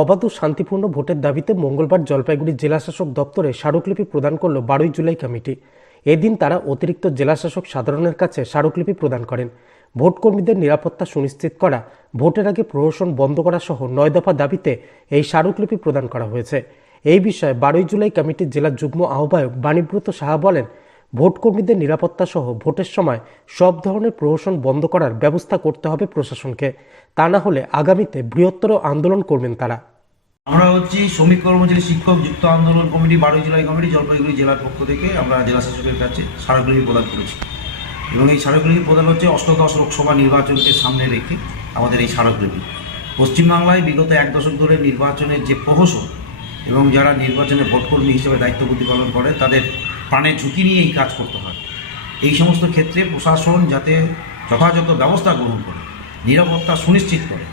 অবাধ ও শান্তিপূর্ণ ভোটের দাবিতে মঙ্গলবার জলপাইগুড়ি জেলাশাসক দপ্তরে স্মারকলিপি প্রদান করল 12 জুলাই কমিটি। এদিন তারা অতিরিক্ত জেলাশাসক সাধারণের কাছে স্মারকলিপি প্রদান করেন। ভোটকর্মীদের নিরাপত্তা সুনিশ্চিত করা, ভোটের আগে প্রহসন বন্ধ করা সহ 9 দফা দাবিতে এই স্মারকলিপি প্রদান করা হয়েছে। এই বিষয়ে 12 জুলাই কমিটির জেলা যুগ্ম আহ্বায়ক বাণীব্রত সাহা বলেন, ভোটকর্মীদের নিরাপত্তা সহ ভোটের সময় সব ধরনের প্রহসন বন্ধ করার ব্যবস্থা করতে হবে প্রশাসনকে। তা না হলে আগামীতে বৃহত্তর আন্দোলন করবেন তারা। আমরা হচ্ছি শ্রমিক কর্মচারী শিক্ষক যুক্ত আন্দোলন কমিটি 12 জুলাই কমিটি জলপাইগুড়ি জেলার পক্ষ থেকে আমরা জেলা শাসকের কাছে স্মারকলিপি প্রদান করেছি এবং এই স্মারকলিপি প্রদান হচ্ছে অষ্টাদশ লোকসভা নির্বাচনকে সামনে রেখে আমাদের এই স্মারকলিপি। পশ্চিমবাংলায় বিগত 1 দশক ধরে নির্বাচনের যে প্রহসন এবং যারা নির্বাচনে ভোটকর্মী হিসেবে দায়িত্ব প্রতিপালন করে তাদের প্রাণের ঝুঁকি নিয়ে এই কাজ করতে হয়। এই সমস্ত ক্ষেত্রে প্রশাসন যাতে যথাযথ ব্যবস্থা গ্রহণ করে, নিরাপত্তা সুনিশ্চিত করে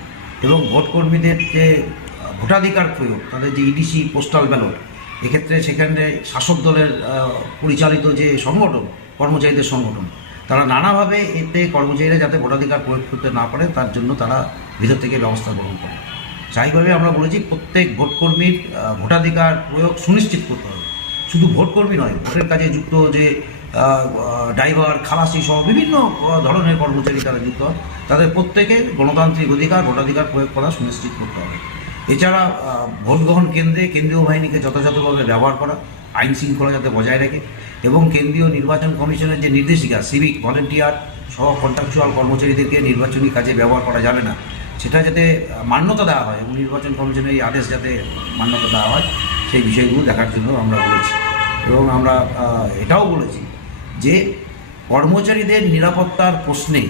এবং ভোটকর্মীদের যে ভোটাধিকার প্রয়োগ, তাদের যে ইডিসি পোস্টাল ব্যালট, এক্ষেত্রে সেখানে শাসক দলের পরিচালিত যে সংগঠন, কর্মচারীদের সংগঠন, তারা নানাভাবে এতে কর্মচারীরা যাতে ভোটাধিকার প্রয়োগ করতে না পারে তার জন্য তারা ভিতর থেকে ব্যবস্থা গ্রহণ করে। স্বাভাবিকভাবে আমরা বলেছি প্রত্যেক ভোটকর্মীর ভোটাধিকার প্রয়োগ সুনিশ্চিত করতে হবে। শুধু ভোটকর্মী নয়, ভোটের কাজে যুক্ত যে ড্রাইভার, খালাসি সহ বিভিন্ন ধরনের কর্মচারী তারা যুক্ত হয়, তাদের প্রত্যেকে গণতান্ত্রিক অধিকার, ভোটাধিকার প্রয়োগ করা সুনিশ্চিত করতে হবে। এছাড়া ভোট গ্রহণ কেন্দ্রে কেন্দ্রীয় বাহিনীকে যথাযথভাবে ব্যবহার করা, আইন শৃঙ্খলা যাতে বজায় রাখে এবং কেন্দ্রীয় নির্বাচন কমিশনের যে নির্দেশিকা, সিভিক ভলেন্টিয়ার সহ কন্ট্রাকচুয়াল কর্মচারীদেরকে নির্বাচনী কাজে ব্যবহার করা যাবে না, সেটা যাতে মান্যতা দেওয়া হয় এবং নির্বাচন কমিশনের এই আদেশ যাতে মান্যতা দেওয়া হয়, সেই বিষয়গুলো দেখার জন্য আমরা বলেছি। এবং আমরা এটাও বলেছি যে কর্মচারীদের নিরাপত্তার প্রশ্নে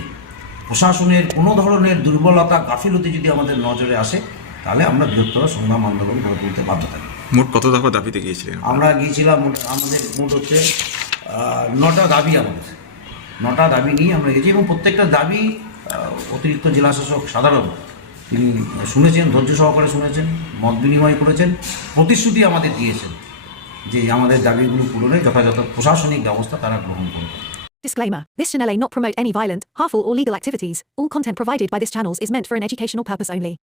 প্রশাসনের কোনো ধরনের দুর্বলতা, গাফিলতি যদি আমাদের নজরে আসে তাহলে আমরা বৃহত্তর সংগ্রাম আন্দোলন গড়ে তুলতে বাধ্য থাকি। মোট কত দফা দাবিতে গিয়েছিলেন? আমরা গিয়েছিলাম, আমাদের মোট হচ্ছে 9টা দাবি, আমাদের 9টা দাবি নিয়ে আমরা গেছি এবং প্রত্যেকটা দাবি অতিরিক্ত জেলাশাসক সাধারণ তিনি শুনেছেন, ধৈর্য সহকারে শুনেছেন, মত বিনিময় করেছেন, প্রতিশ্রুতি আমাদের দিয়েছেন যে আমাদের দাবিগুলো পূরণে যথাযথ প্রশাসনিক ব্যবস্থা তারা গ্রহণ করবে। Disclaimer. This channel may not promote any violent, harmful or legal activities. All content provided by this channel is meant for an educational purpose only.